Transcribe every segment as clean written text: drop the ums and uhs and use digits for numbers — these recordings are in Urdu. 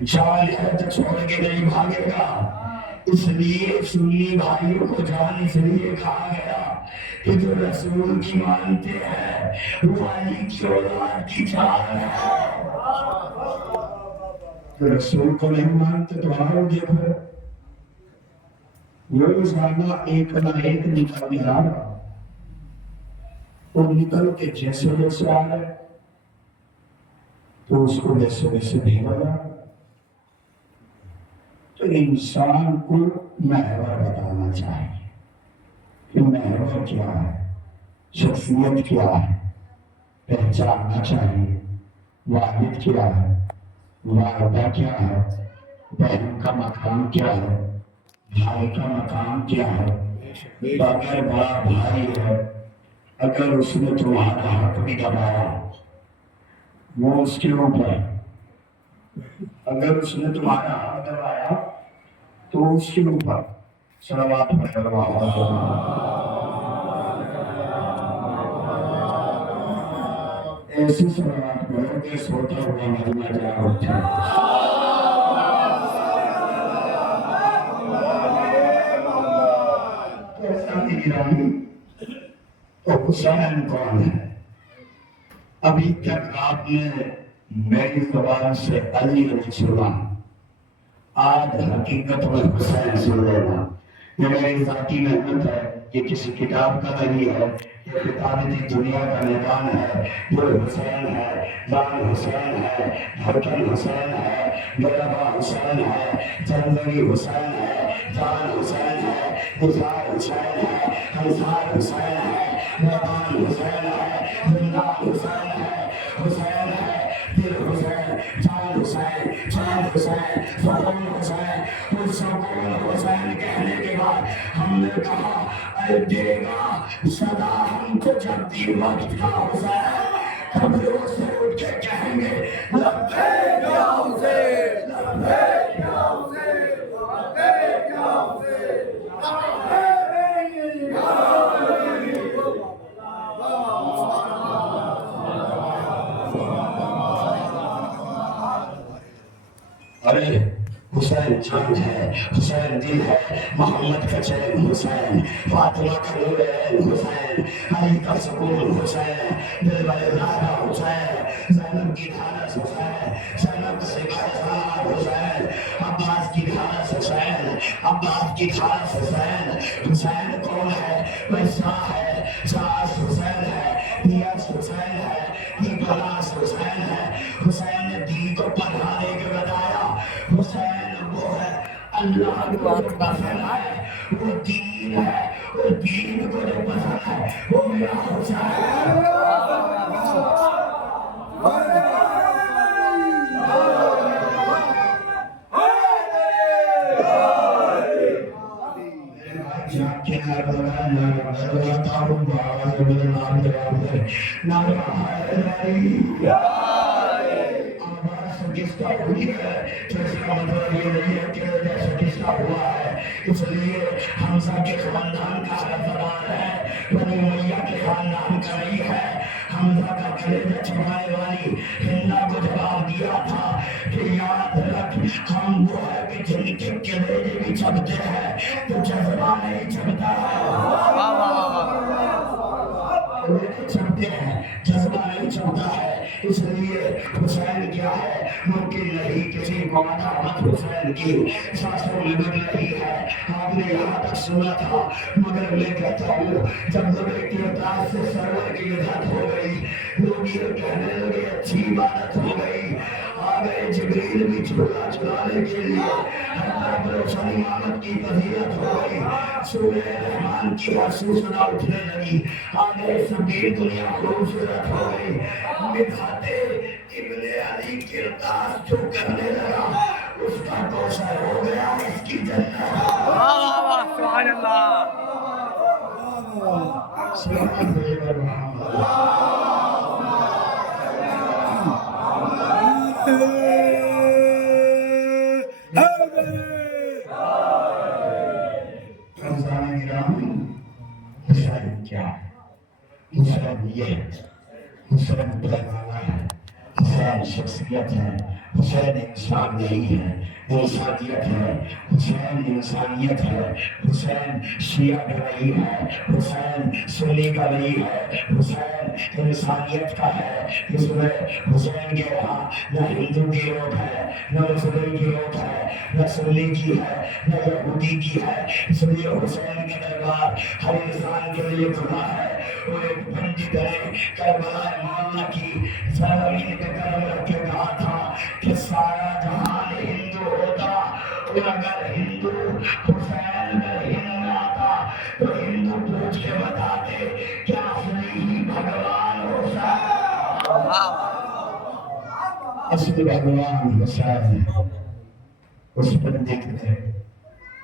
جان ہے تو چھوڑ کے نہیں بھاگے گا. اس لیے سنی بھائیوں کو جان اس لیے کہا گیا کہ جو رسول کی مانتے ہیں وہ علی کی اولاد کی جان ہے. جو رسول کو نہیں مانتے تو آؤ دیکھو روزانہ ایک نہ ایک نکل آ رہا اور نکل کے جیسے جیسے آ رہے تو اس کو ویسے ویسے نہیں بنا. تو انسان کو محور بتانا چاہیے کہ محور کیا ہے, شخصیت کیا ہے, پہچاننا چاہیے. والد کیا ہے, والدہ کیا ہے, بہن کا مقام کیا ہے, بھائی کا مقام کیا ہے. اگر بڑا بھائی ہے, اگر اس نے تمہارا حق بھی دبایا وہ اس کے اوپر, اگر اس نے تمہارا حق دبایا تو اس کے اوپر. صلوات ایسی صلوات پڑھو کہ سوتا ہوا مدینہ جا اٹھے. تو حسین کون ہے؟ ابھی تک آپ نے میری زبان سے علی نہیں سنا, آج حقیقت میں حسین سن لینا. یہ میری ذاتی محنت ہے, یہ کسی کتاب کا نہیں ہے, یہ کتابی دنیا کا نظام ہے. یہ حسین ہے, جان حسین ہے, دھڑکن حسین ہے, غلبہ حسین ہے, جنگلی حسین ہے, جان حسین ہے, اظہار حسین ہے, انصار حسین ہے, میدان حسین ہے, زندہ حسین ہے, حسین ہے, دل حسین, جان حسین, چاند حسین, سکون حسین. اس سکون حسین کہنے کے بعد ہم نے کہا اے دے گا صدا ہم کو جب دی وقت کا حسین. قبروں سے اٹھ کے کہیں گے لبیک یا حسین, لبیک یا حسین, لبیک یا حسین, لبیک یا حسین. ارے حسین جان ہے, حسین دل ہے, محمد کا چین حسین, فاطمہ کا نور عین حسین, علی کا سکون حسین, دل والے زہرا حسین, زینب کی دھانس حسین, زینب کا سپاہی حسین, عباس کی دھانس حسین, عباس کی دھانس حسین. حسین کون ہے؟ ویسا ہے, ساس حسین ہے, نیاز حسین ہے, نیبلاس حسین ہے. حسین نے دین کو پڑھانے کے بتایا. حسین وہ ہے اللہ کی بات پسند ہے, وہ دین ہے, وہ دین کو جو پسند ہے وہ میرا حسین ہے. جس کا ہوئی ہے تو اس کا مطلب یہ نہیں ہے کہ جیسا کس کا ہوا ہے. اس لیے حمزہ کے خاندان کا زبان ہے, بنی امیہ کے خاندان کا نہیں ہے. حمزہ کا کلیجہ چھپانے والی ہندا کو جواب دیا تھا کہ یاد رکھ ہم وہ ہے کہ جن کے کلیجے بھی چھپتے ہیں تو جذبہ نہیں چھپتا ہے. چھپتے ہیں, جذبہ نہیں چھپتا ہے. اس لیے حسین کیا ہے, ممکن نہیں کسی کو عداوت حسین کی سانسوں میں بڑھ رہی ہے. آپ نے یہاں تک سنا تھا, مگر میں کہتا ہوں جب نبی کی اطاعت سے سرور کی عزت ہو گئی, لوگ یہ کہنے لگے اچھی عبادت ہو گئی. آ گئے جبریل بھی جھولا جھلانے کے لیے, امامت کی فضیلت ہو گئی. سورہ رحمان کی آنسو سنا اٹھنے لگی. آگے سبھی دنیا خوبصورت ہو گئی. مدحت ابن علی کردار جو کرنے لگا اس کا کوثر ہو گیا اس کی جنت. سبحان اللہ. حسین کیا ہے؟ حسین یہ ہے, حسین پیغامبر ہے, حسین شخصیت ہے, حسین انسان نہیں ہے، انسانیت ہے، حسین انسانیت ہے، حسین شیعہ کا نہیں ہے، حسین سنی کا نہیں ہے، حسین انسانیت کا ہے۔ اس میں حسین کے یہاں نہ ہندو کی روٹ ہے، نہ مسلم کی روٹ ہے، نہ سنی کی ہے، نہ یہودی کی ہے۔ اس لیے حسین کا دربار ہر انسان کے لیے کھلا ہے۔ وہ ایک پنڈت نے کربلا مولا کی سرزمین پہ قدم رکھ کے کہا تھا کہ سارا جہان ہندو ہوتا اور اگر ہندو حسین میں ہند آتا تو ہندو پوچھ کے بتاتے کیا اصلی ہی بھگوان حسین، اصلی بھگوان حسین ہے۔ اس پنڈت نے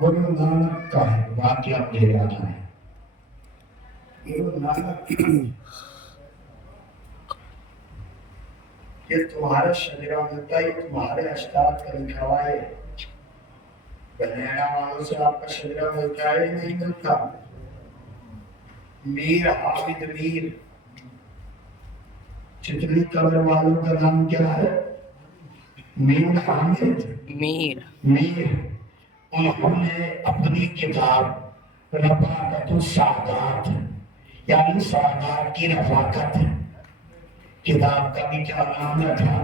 گرو نانک کا واقعہ لے رہا ہے۔ گرو نانک یہ تمہارا شجرہ ملتا ہے، تمہارے اشتاد کا لکھا ہوا ہے۔ بلیرا والوں سے آپ کا شجرہ ملتا ہے نہیں ملتا؟ میر حامد میر، چتلی قبر والوں کا نام کیا ہے؟ میر حامد میر۔ انہوں نے اپنی کتاب رفاقت السادات یعنی سادات کی رفاقت، کتاب کا بھی کیا نام تھا؟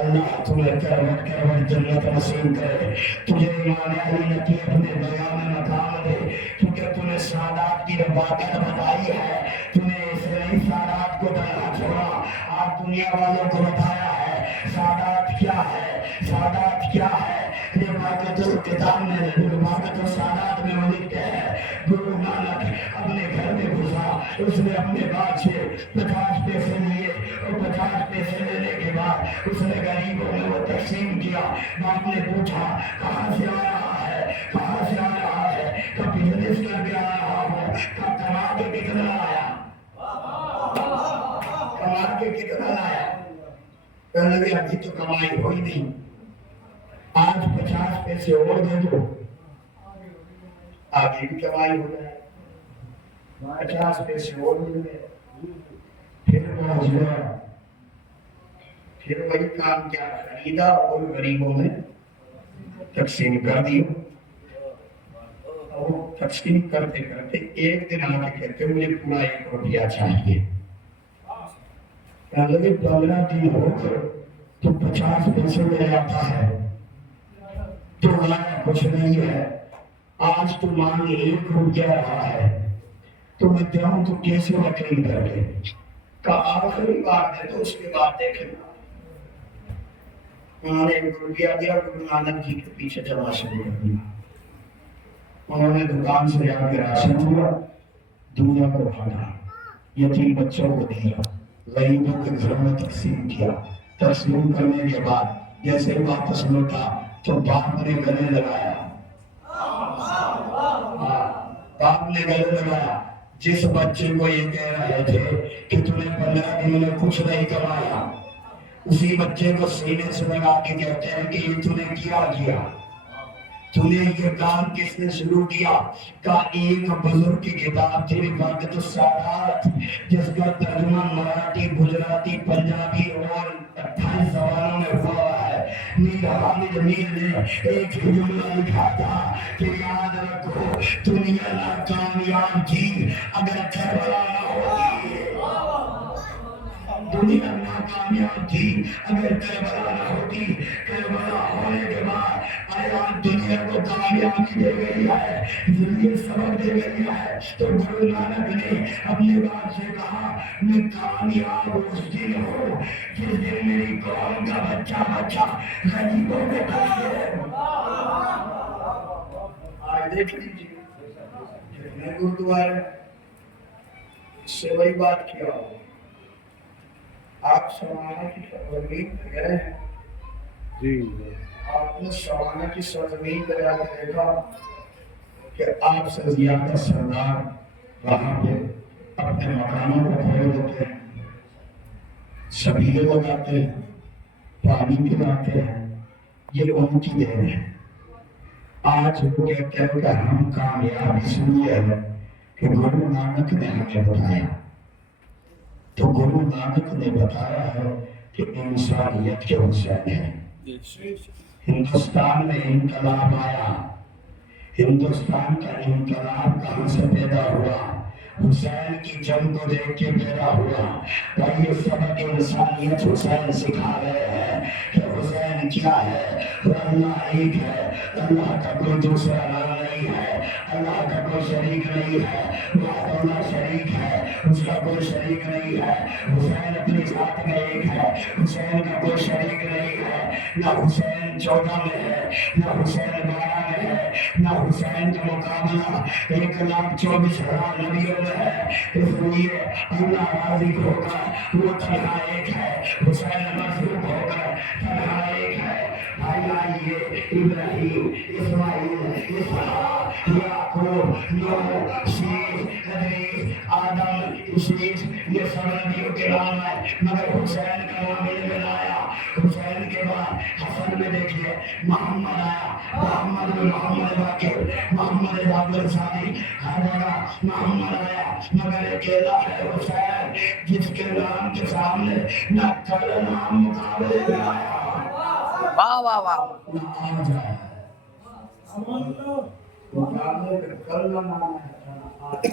اللہ تمہیں کروٹ کروٹ جنت نصیب کرے، تجھے ایمان علی نبی اپنے بیان میں مقام دے، کیونکہ تم نے سادات کی رفاقت بتائی ہے، تم نے اس نئی سادات کو تنہا چھوڑا، آپ دنیا والوں کو بتایا ہے سادات کیا ہے، سادات کیا ہے۔ رفاقت الکتاب میں رفاقت السادات میں وہ لکھتے ہیں گرو نانک اپنے گھر میں گھسا، اس نے اپنے بعد سے 50 پیسے لیے اور 50 پیسے لینے کے بعد اس نے غریبوں میں وہ تقسیم کیا۔ باپ نے پوچھا کہاں سے آ رہا ہے، کہاں سے آ رہا ہے؟ کب بزنس کر کے آ رہا ہو، کب کما کے کتنا لایا، کما کے کتنا لایا؟ کہنے لگے ابھی تو کمائی ہوئی نہیں، آج 50 پیسے اور دے دو، آگے بھی کمائی ہو جائے۔ 50 پیسے اور مل گئے، پھر پہنچ گیا، پھر وہی کام کیا خریدا اور غریبوں میں تقسیم کر دیا۔ اور تقسیم کرتے کرتے ایک دن آ کے کہتے مجھے پورا 1 روپیہ چاہیے۔ کہنے لگے 15 دن ہو کر تو 50 پیسے لے آتا ہے، تو لایا کچھ نہیں ہے، آج تو مانگ 1 روپیہ رہا ہے، تو میں دیاؤں تو کیسے وکیل کر کے کہا آخری بار دے تو اس کے بعد دیکھیں۔ انہوں نے 1 روپیہ دیا، گرو نانک جی کے پیچھے چلا شروع کر دیا۔ انہوں نے دکان سے جا کے راشن ہوا، دنیا کو بھاگا، یتیم بچوں کو دیا، غریبوں کے گھر میں تقسیم کیا۔ تقسیم کرنے کے بعد جیسے واپس لوٹا تو باپ نے گلے لگایا، باپ نے گلے لگایا جس بچے کو یہ کہہ رہے تھے کہ تم نے 15 دن میں کچھ نہیں کمایا، اسی بچے کو سینے سے لگا کے کہتے ہیں کہ یہ تم نے کیا کیا، تم نے یہ کام کس نے شروع کیا؟ کا ایک بزرگ کی کتاب تھی رفاقت السادات، جس کا ترجمہ مراٹھی، گجراتی، پنجابی اور 28 زبانوں میں ہوا ہے۔ میر حامد میر نے ایک جملہ لکھا تھا کہ یاد رکھو دنیا ناکامیاب تھی اگر کربلا نہ ہوتی، دنیا ناکامیاب تھی اگر کربلا نہ ہوتی، کربلا ہونے کے بعد آج دنیا کو کامیابی دے گئی ہے، زندگی سبق دے گئی ہے۔ تو گرو نانک نے اپنے بات سے کہا میں کامیاب اس دن ہوں جس دن میری قوم کا بچہ بچہ غریبوں میں پڑھے۔ آج دیکھ لیجیے جتنے گردوارے اس سے وہی بات کیا ہو۔ آپ سوانہ کی سرزمین پہ گئے ہیں، آپ نے سوانہ کی سرزمین پہ جا کے دیکھا کہ آپ سے زیادہ سردار وہاں پہ اپنے مکانوں کو کھولے ہوتے ہیں، شبیلے لگاتے ہیں، پانی پلاتے ہیں، یہ ان کی دین ہے۔ آج وہ کہتے ہیں کہ ہم کامیاب اس لیے ہیں کہ گرو نانک نے ہمیں بتایا، تو گرو نانک نے بتایا ہے کہ انسانیت کے حسین ہیں۔ ہندوستان میں انقلاب آیا. ہندوستان کا انقلاب کہاں سے پیدا ہوا؟ حسین کی جنگ کو دیکھ کے پیدا ہوا. اور یہ سبق انسانیت حسین سکھا رہے ہیں کہ حسین کیا ہے. اللہ ایک ہے، اللہ کا کوئی دوسرا نام نہیں ہے، اللہ کا کوئی شریک نہیں ہے. اللہ شریک ہے، اس کا کوئی شریک نہیں ہے. حسین اپنی ذات میں ایک ہے، حسین کا کوئی شریک نہیں ہے. نہ حسین 14 میں ہے، نہ حسین 12 میں ہے، نہ حسین کا مقابلہ 1,24,000 نبیوں میں ہے. اس لیے اللہ راضی ہوگا، وہ تنہا ایک ہے. حسین مصروف ہو کر تنہا ایک ہے. بھائی آئیے، ابراہیم، اسماعیل، اسحاق، یعقوب، نوح، شیخ، ادریس، آدم، شیخ، یہ سب نبیوں کے نام ہیں، مگر حسین کا نام علم میں آیا. حسین کے بعد حسن میں دیکھیے محمد آیا. محمد میں محمد باقر، محمد باقر ثانی، ہر جگہ محمد آیا. مگر اکیلا ہے حسین جس کے نام کے سامنے نہ کل نام مقابلے میں آیا، واہ واہ واہ، نہ آج آیا. مقابلے میں کل نام ہے نہ آج.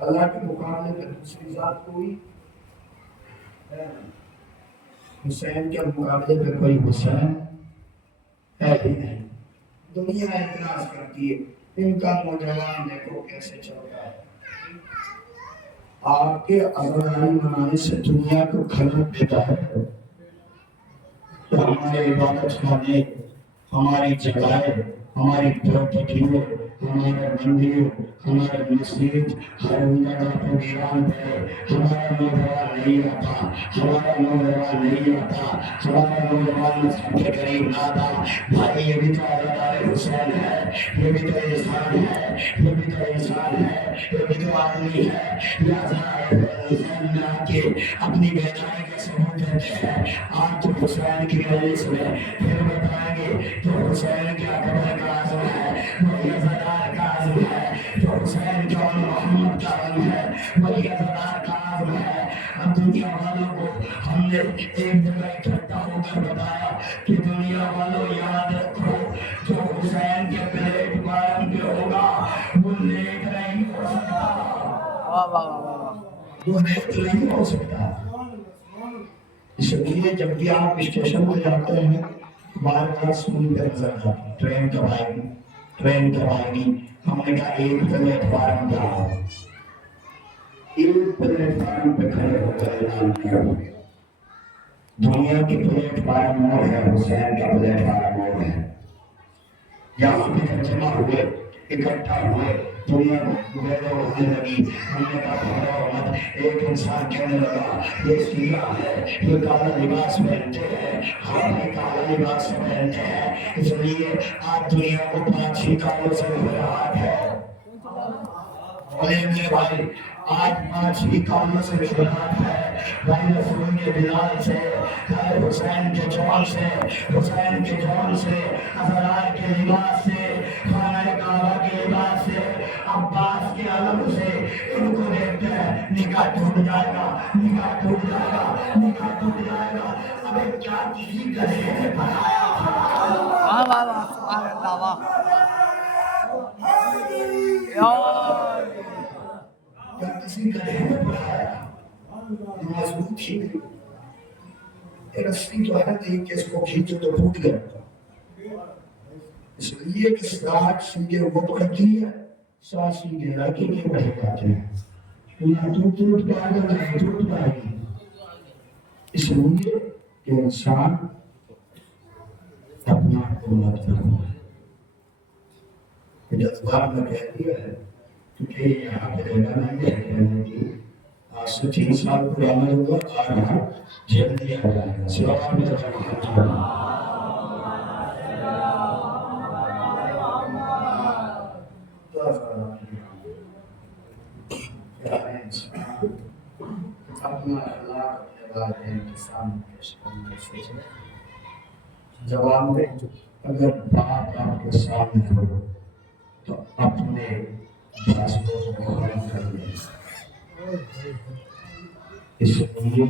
اللہ کے مقابلے میں دوسری ذات کوئی ہے. حسین کے مقابلے میں کوئی حسین ہے ہی نہیں. دنیا اعتراض کرتی ہے، ان کا نوجوان دیکھو کیسے چلتا ہے. آپ کے عزرائیل منانے سے دنیا کو خلق دیتا ہے. ہمارے عبادت خانے، ہماری جگہیں، ہماری پراپرٹیوں، ہمارے مندروں، ہمارے مسجد، ہر جگہ پر ویران پڑے. ہمارا نوجوان نہیں آتا، ہمارا نوجوان نہیں آتا، ہمارا نوجوان مسجد کے قریب نہ آتا. بھائی یہ بھی تو عزادار حسین ہے، یہ بھی تو انسان ہے، یہ بھی تو انسان ہے، یہ بھی تو آدمی ہے. یا عزادار حسین میں آ کے اپنی بیداری کا ثبوت دیتے ہیں. آج تو حسین کی مجلس میں پھر بتائیں گے کہ حسین کیا قبر کا عزم ہے، وہی عزادار کا عزم ہے. جو حسین جو محمد کا عزم ہے وہی عزادار کا عزم ہے. اب دنیا والوں کو ہم نے ایک جگہ اکٹھا ہو کر بتایا کہ دنیا والوں یاد رکھو، جو حسین کے پلیٹ فارم پہ ہوگا وہ نیک نہیں ہو سکتا، واہ واہ واہ واہ. وہ نیک نہیں ہو سکتا. اس لیے جب بھی آپ اسٹیشن پہ جاتے ہیں بار بار سن کر نظر جاتے، ٹرین کب آئے گی، ٹرین کب آئے گی. ہم نے کہا ایک پلیٹ فارم پہ آؤ، ایک پلیٹ فارم پہ کھڑے ہو کر اعلان کیا. دنیا کی پلیٹ فارم اور ہے، حسین کا پلیٹ فارم اور ہے. یہاں پہ جب جمع ہوئے، اکٹھا ہوئے، دنیا کو بیدو ہونے لگی. ہم نے کہا بھرو مت. ایک انسان کہنے لگا یہ سیاہ ہے، یہ کالا لباس پہنتے ہیں. ہاں بھائی کالا لباس پہنتے ہیں، اس لیے آج دنیا کو 5 کالوں سے گھبراہٹ ہے. بولے میرے بھائی آج 5 کالوں سے گھبراہٹ ہے. بھائی رسول کے بلال سے، حسین کے جوان سے، حسین کے جوان سے، عزرائیل کے لباس سے، خانہ کعبہ کے لباس سے، عباس کے علم سے ان کو دیکھتے ہیں نگاہ ٹوٹ جائے گا، نگاہ ٹوٹ جائے گا، نگاہ ٹوٹ جائے گا. ابھی کیا کسی کا شہر بنایا، واہ واہ واہ، سبحان اللہ، واہ کیا کسی کا شہر بنایا. مضبوط ہی نہیں. رسی تو ہے نہیں کہ اس کو کھینچو تو ٹوٹ گیا. اس لیے کہ ساتھ سنگے وہ پڑھتی ہے، ساتھ سنگے لڑکی کے پڑھے جاتے ہیں. نہ ٹوٹ پائے گا نہ ٹوٹ پائے گی. اس لیے کہ انسان اپنا حکومت کرنا ہے. جذبات میں کہہ دیا ہے کیونکہ یہاں پہ جگہ نہیں ہے کہنے کی. آج سے 3 سال پرانا ہوا آ رہا جلدی آ جائے گا. سلام میں اپنا اخلاق اپنے والدین کے سامنے پیش کرنا سیکھیں. جواب میں اگر باپ آپ کے سامنے ہو تو اپنے فیصلوں کو ختم کر لیں. اس لیے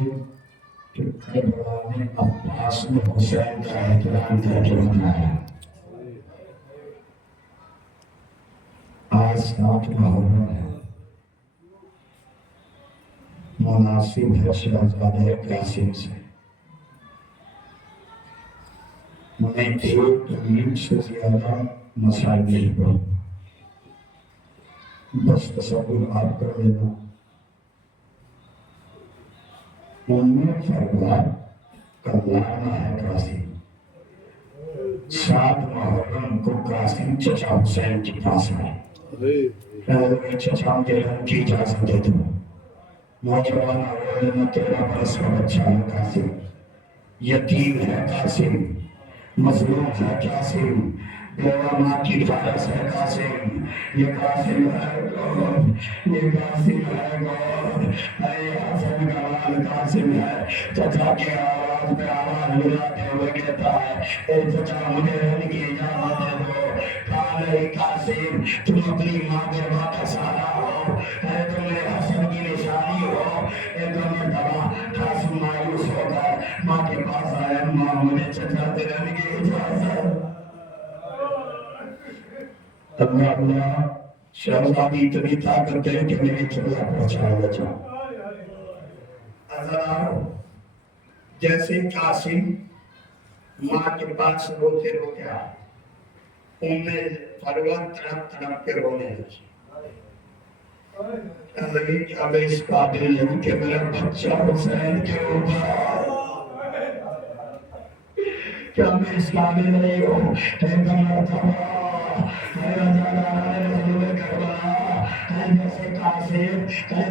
کہ کربلا میں عباس نے حسین کا احترام کر کے منایا. آج 7 محرم ہے. مناسب ہے شہزادہ قاسم سے میں 1 منٹ سے زیادہ مسائل نہیں پڑھوں. بس تصور آپ کر لینا. فرما کا لانا ہے قاسم. 7 محرم کو قاسم چچا حسین کے پاس آئے. چچا مجھے رنگ کی اجازت دے دو. نوجوان اول میں 13 برس کا بچہ ہے قاسم. یتیم ہے قاسم. مظلوم ہے قاسم. بیوہ ماں کی فارس ہے قاسم. یہ قاسم ہے گور. یہ قاسم ہے گور. اے حسن گوال قاسم ہے. چچا کی آواز پہ آواز ملاتے ہوئے کہتا ہے اے چچا مجھے رہنے کی اجازت دے دو. کہا نہیں قاسم تم اپنی ماں بیوہ کا سہارا ہو. اے تم میرے حسن کی نشانی ہو. ایک مرتبہ قاسم مایوس ہو کر ماں کے پاس آیا. ماں مجھے چچا سے رہنے کی اجازت. اللہ شہزادی اتنی طاقت ہے کہ میری چلا پہنچایا بچا. جیسے قاسم ماں کے پاس روتے روتے آئے. فروت تڑپ تڑپ کے رونے لگی. کیا میں اس قابل نہیں کہ میرا بچہ حسین کے اوپر. کیا میں اس قابل نہیں ہوں. ایک مرتبہ جیسے قاسم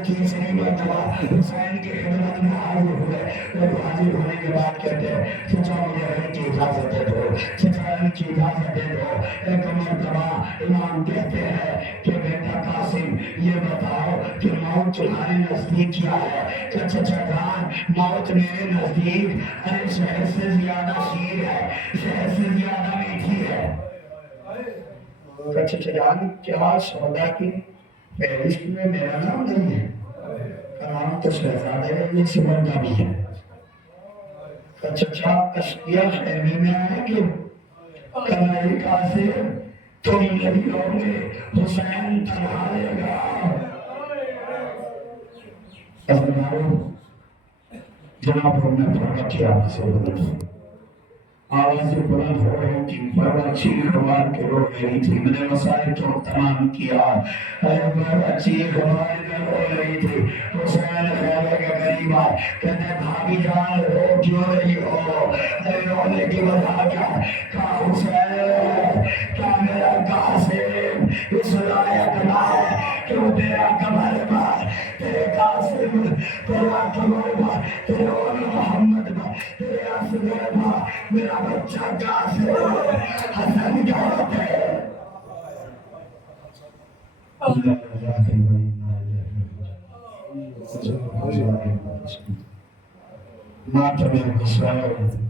تیسری مرتبہ حسین کی خدمت میں حاضر ہوئے. اور حاضر ہونے کے بعد کہتے ہیں چچا مجھے رہنے کی اجازت دے دو. چچا رہنے کی اجازت دے دو. ایک مرتبہ امام کہتے ہیں کہ بیٹا قاسم یہ بتاؤ کہ موت تمہارے نزدیک کیا ہے. کہ چچا جان موت میرے نزدیک ارے شہد سے زیادہ شیر ہے. شہد سے زیادہ میٹھی ہے. چچا جان کیا سودا کی فہرست میں میرا نام نہیں ہے. نام تو شہزادے ہے یہ سمر کا بھی ہے. چچا اشکیا خیمی میں آئے کہ کمائی قاسم تم نہیں ہوگے حسین تنہا لے گا. جناب نے پڑھا کیا سے آواز بلند ہو رہی تھی. بڑا چیخ مار کے رو رہی تھی. میں نے مسائل کو تمام کیا. بڑا چیخ مار کے رو رہی تھی. حسین خیمے کے قریب آئے. کہتے بھابی جان رو کیوں رہی ہو. رونے کی وجہ کیا. کہا حسین کیا میرا قاسم اس لائق نہ ہے کہ وہ تیرا کمر پر تیرے قاسم تیرا کمر پر تیرے اول محمد پر تیرے اصغر پر میرا بچہ قاسم حسن کیا ہوتا ہے. ماتم حسین